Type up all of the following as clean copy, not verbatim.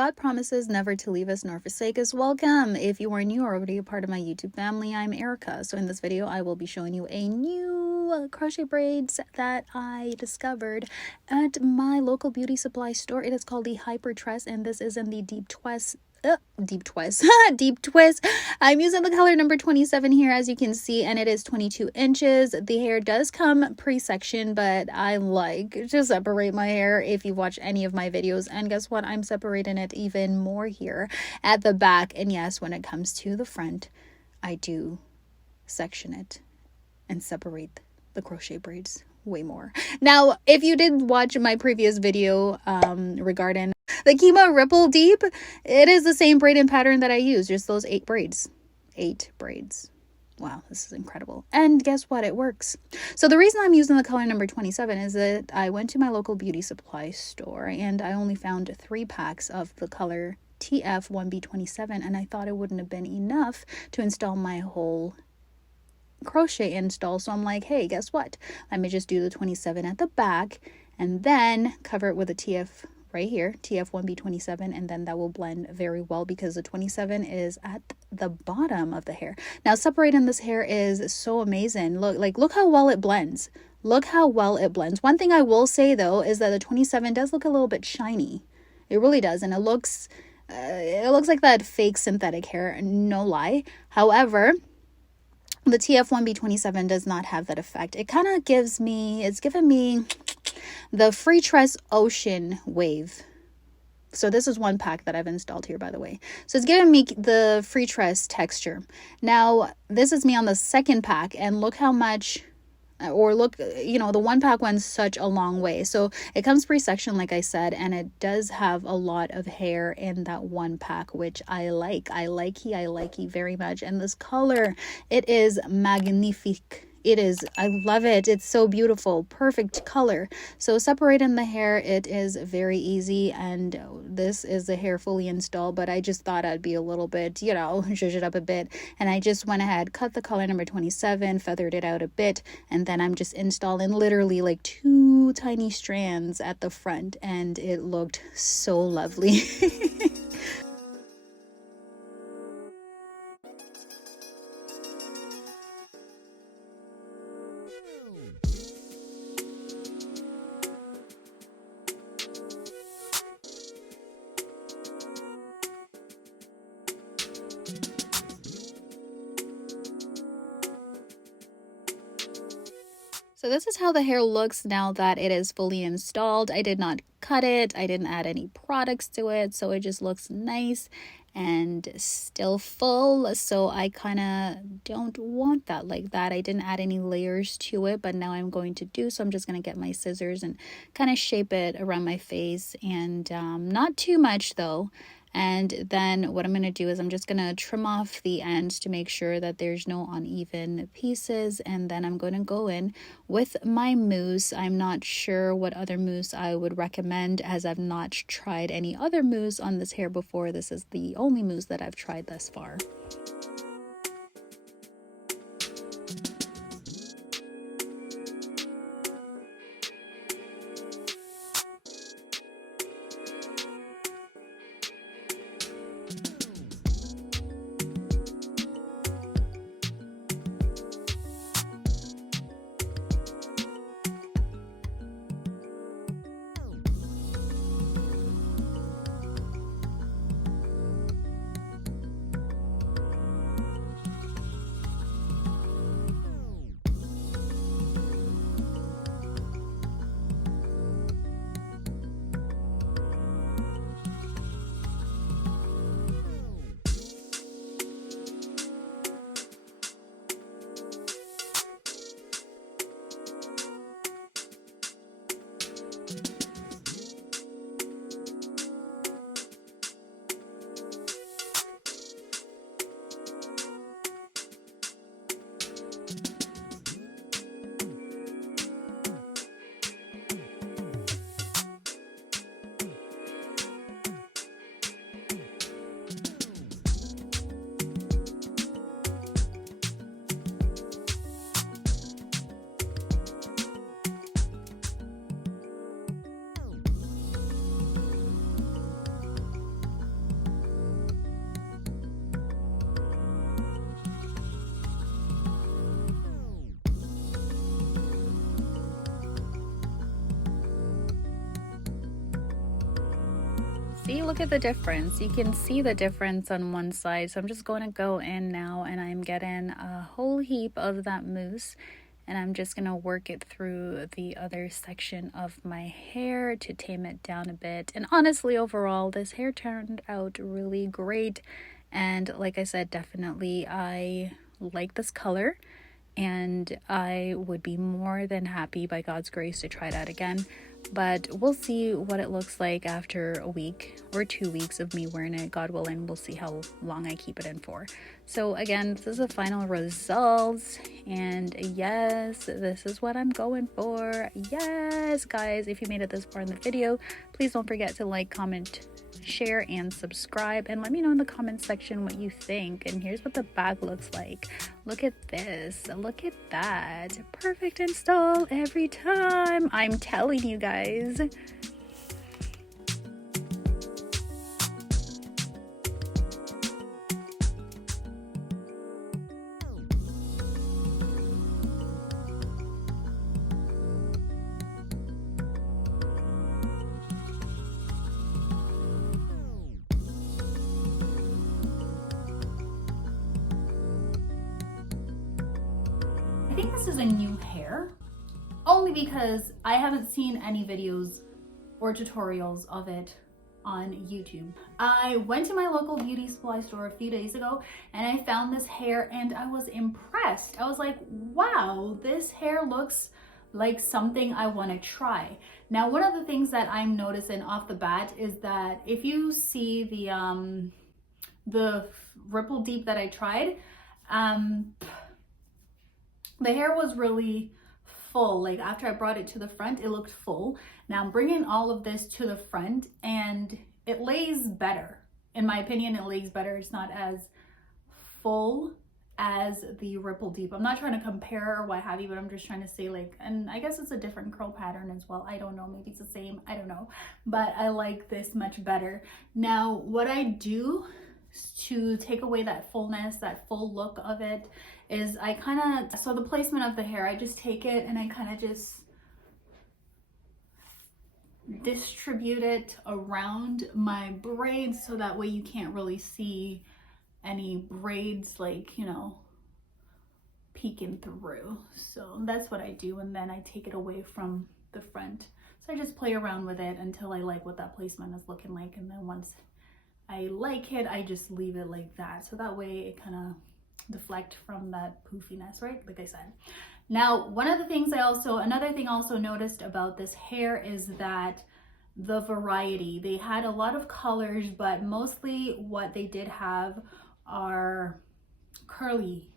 God promises never to leave us nor forsake us. Welcome. If you are new or already a part of my YouTube family, I'm Erica. So in this video, I will be showing you a new crochet braids that I discovered at my local beauty supply store. It is called the Hyper Tress, and this is in the deep twist. Deep twist. I'm using the color number 27 here, as you can see, and it is 22 inches. The hair does come pre-sectioned, but I like to separate my hair if you watch any of my videos. And guess what? I'm separating it even more here at the back. And yes, when it comes to the front, I do section it and separate the crochet braids way more. Now, if you did watch my previous video regarding the Kima Ripple Deep, it is the same braiding pattern that I use, just those 8 braids. 8 braids. Wow, this is incredible. And guess what? It works. So the reason I'm using the color number 27 is that I went to my local beauty supply store and I only found 3 packs of the color TF1B27, and I thought it wouldn't have been enough to install my whole crochet install. So I'm like, hey, guess what? Let me just do the 27 at the back and then cover it with a TF right here, TF1B27, and then that will blend very well because the 27 is at the bottom of the hair. Now separating this hair is so amazing. Look how well it blends. Look how well it blends. One thing I will say though is that the 27 does look a little bit shiny. It really does, and it looks like that fake synthetic hair, no lie. However, the TF1B27 does not have that effect. It kind of gives me, it's giving me the Free Tress Ocean Wave. So this is one pack that I've installed here, by the way. So it's giving me the Free Tress texture. Now, this is me on the second pack, and look how much, or look, you know, the one pack went such a long way. So it comes pre-sectioned, like I said, and it does have a lot of hair in that one pack, which I like. I like very much. And this color, it is magnifique. It is, I love it. It's so beautiful, perfect color. So separating the hair, it is very easy, and this is the hair fully installed, but I just thought I'd be a little bit, you know, zhuzh it up a bit, and I just went ahead, cut the color number 27, feathered it out a bit, and then I'm just installing literally like 2 tiny strands at the front, and it looked so lovely. So this is how the hair looks now that it is fully installed. I did not cut it. I didn't add any products to it. So it just looks nice and still full. So I kind of don't want that like that. I didn't add any layers to it, but now I'm going to do. So I'm just going to get my scissors and kind of shape it around my face, and not too much though. And then what I'm going to do is I'm just going to trim off the ends to make sure that there's no uneven pieces. And then I'm going to go in with my mousse. I'm not sure what other mousse I would recommend, as I've not tried any other mousse on this hair before. This is the only mousse that I've tried thus far. See, look at the difference. You can see the difference on one side. So I'm just going to go in now and I'm getting a whole heap of that mousse. And I'm just going to work it through the other section of my hair to tame it down a bit. And honestly, overall, this hair turned out really great. And like I said, definitely I like this color. And I would be more than happy, by God's grace, to try that again. But we'll see what it looks like after a week or 2 weeks of me wearing it. God willing, we'll see how long I keep it in for. So again, this is the final results, and yes, this is what I'm going for. Yes, guys, if you made it this far in the video, please don't forget to like, comment, share, and subscribe, and let me know in the comment section what you think. And here's what the back looks like. Look at this, look at that, perfect install every time, I'm telling you guys. I think this is a new hair, only because I haven't seen any videos or tutorials of it on YouTube. I went to my local beauty supply store a few days ago and I found this hair and I was impressed. I was like, wow, this hair looks like something I want to try. Now, one of the things that I'm noticing off the bat is that if you see the Ripple Deep that I tried, the hair was really full. Like after I brought it to the front, it looked full. Now I'm bringing all of this to the front and it lays better. In my opinion, it lays better. It's not as full as the Ripple Deep. I'm not trying to compare or what have you, but I'm just trying to say, like, and I guess it's a different curl pattern as well. I don't know, maybe it's the same, I don't know, but I like this much better. Now, what I do to take away that fullness, that full look of it, is I kind of, so the placement of the hair, I just take it and I kind of just distribute it around my braids so that way you can't really see any braids, like, you know, peeking through. So that's what I do, and then I take it away from the front. So I just play around with it until I like what that placement is looking like, and then once I like it, I just leave it like that. So that way it kind of deflect from that poofiness, right? Like I said. Now, another thing I also noticed about this hair is that the variety. They had a lot of colors, but mostly what they did have are curly.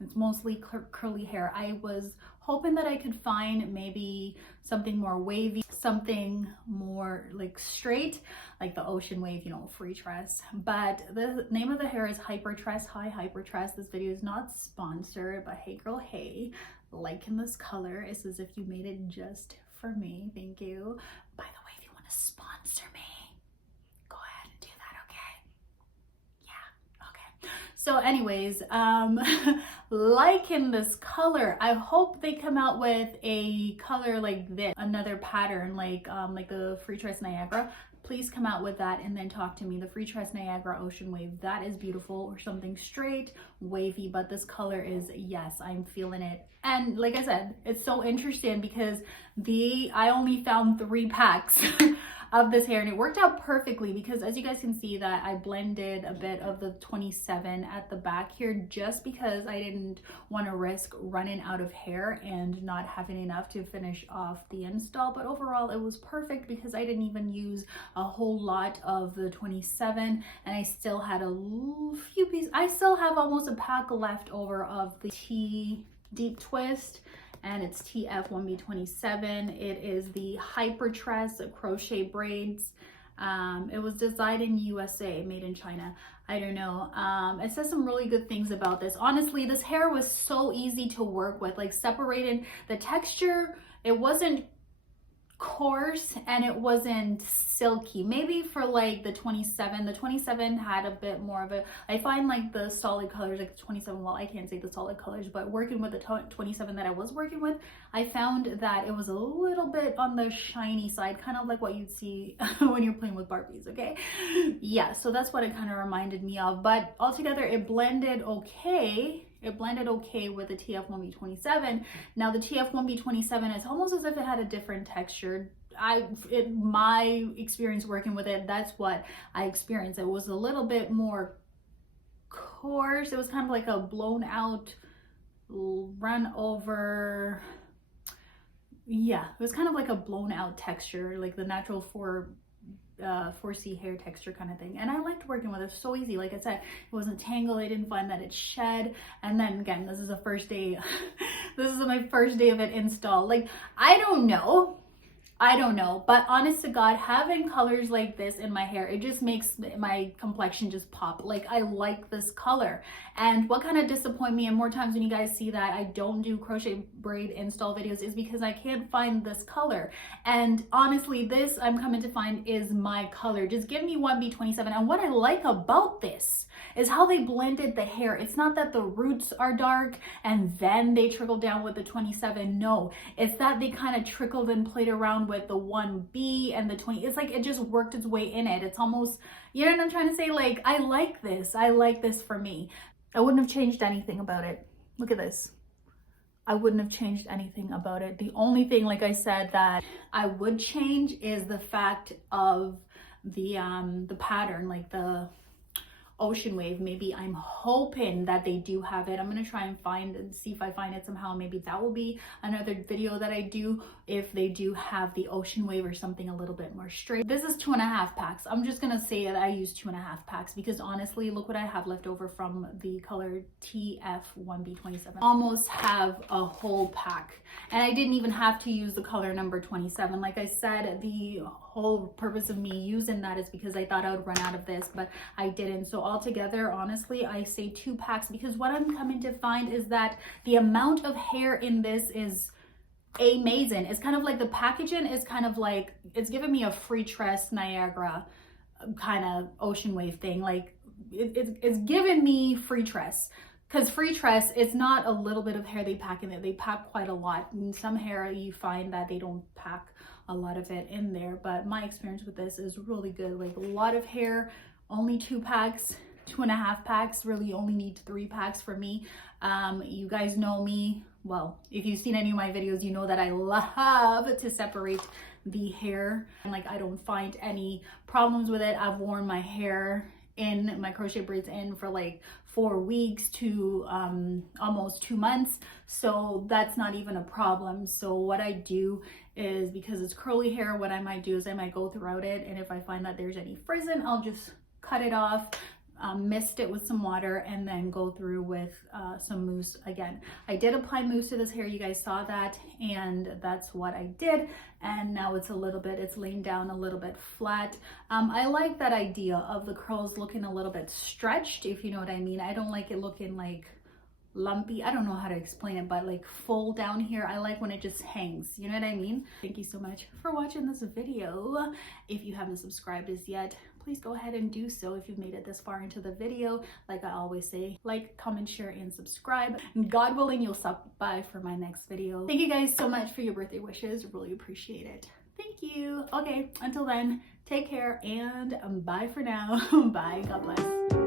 It's mostly curly hair. I was hoping that I could find maybe something more wavy, something more like straight, like the ocean wave, you know, free tress. But the name of the hair is Hyper Tress. Hi, Hyper Tress. This video is not sponsored, but hey girl, hey, liking this color. It's as if you made it just for me. Thank you. By the way, if you want to sponsor me, go ahead and do that, okay? Yeah, okay. So anyways, liking this color. I hope they come out with a color like this, another pattern like the Free Tress Niagara. Please come out with that and then talk to me. The Free Tress Niagara Ocean Wave, that is beautiful, or something straight, wavy, but this color is, yes, I'm feeling it. And like I said, it's so interesting because I only found 3 packs of this hair and it worked out perfectly because as you guys can see that I blended a bit of the 27 at the back here just because I didn't want to risk running out of hair and not having enough to finish off the install. But overall it was perfect because I didn't even use a whole lot of the 27 and I still had a few pieces. I still have almost a pack left over of the T Deep Twist, and it's TF1B27. It is the Hyper Tress crochet braids. It was designed in USA, made in China. I don't know. It says some really good things about this. Honestly, this hair was so easy to work with, like separating the texture. It wasn't coarse and it wasn't silky. Maybe for like the 27 had a bit more of a, I find like the solid colors, like the 27, well, I can't say the solid colors, but working with the 27 that I was working with, I found that it was a little bit on the shiny side, kind of like what you'd see when you're playing with Barbies. Okay, yeah, so that's what it kind of reminded me of, but altogether it blended okay. It blended okay with the TF1B27. Now the TF1B27 is almost as if it had a different texture. My experience working with it, that's what I experienced. It was a little bit more coarse. It was kind of like a blown out, run over. Yeah, it was kind of like a blown out texture, like the natural 4C hair texture kind of thing, and I liked working with it. So easy, like I said, it wasn't tangled. I didn't find that it shed. And then again, this is the first day this is my first day of it installed. Like, I don't know, but honest to God, having colors like this in my hair, it just makes my complexion just pop. Like, I like this color. And what kind of disappoint me, and more times when you guys see that I don't do crochet braid install videos, is because I can't find this color. And honestly, this, I'm coming to find, is my color. Just give me 1B27. And what I like about this is how they blended the hair. It's not that the roots are dark and then they trickle down with the 27. No, it's that they kind of trickled and played around with the 1B and the 20. It's like it just worked its way in it. It's almost, you know what I'm trying to say? Like, I like this. I like this for me. I wouldn't have changed anything about it. Look at this. I wouldn't have changed anything about it. The only thing, like I said, that I would change is the fact of the pattern, like the ocean wave. Maybe I'm hoping that they do have it. I'm gonna try and see if I find it somehow. Maybe that will be another video that I do, if they do have the ocean wave or something a little bit more straight. This is 2.5 packs. I'm just gonna say that I use 2.5 packs because honestly, look what I have left over from the color TF1B27. Almost have a whole pack, and I didn't even have to use the color number 27. Like I said, the whole purpose of me using that is because I thought I would run out of this, but I didn't. So altogether, honestly, I say 2 packs because what I'm coming to find is that the amount of hair in this is amazing. It's kind of like the packaging is kind of like, it's giving me a Freetress Niagara kind of ocean wave thing. Like, it's giving me Freetress. Because Freetress, it's not a little bit of hair they pack in it. They pack quite a lot. And some hair, you find that they don't pack a lot of it in there. But my experience with this is really good. Like, a lot of hair, only 2 packs, 2.5 packs. Really only need 3 packs for me. You guys know me. Well, if you've seen any of my videos, you know that I love to separate the hair. And like, I don't find any problems with it. I've worn my hair in my crochet braids in for like 4 weeks to almost 2 months, so that's not even a problem. So what I do is, because it's curly hair, what I might do is I might go throughout it, and if I find that there's any frizz-in, I'll just cut it off, mist it with some water, and then go through with some mousse again. I did apply mousse to this hair, you guys saw that, and that's what I did. And now it's it's laying down a little bit flat. I like that idea of the curls looking a little bit stretched, if you know what I mean. I don't like it looking like lumpy. I don't know how to explain it, but like full down here. I like when it just hangs, you know what I mean? Thank you so much for watching this video. If you haven't subscribed as yet, please go ahead and do so if you've made it this far into the video. Like I always say, like, comment, share, and subscribe. And God willing, you'll stop by for my next video. Thank you guys so much for your birthday wishes. Really appreciate it. Thank you. Okay, until then, take care and bye for now. Bye. God bless.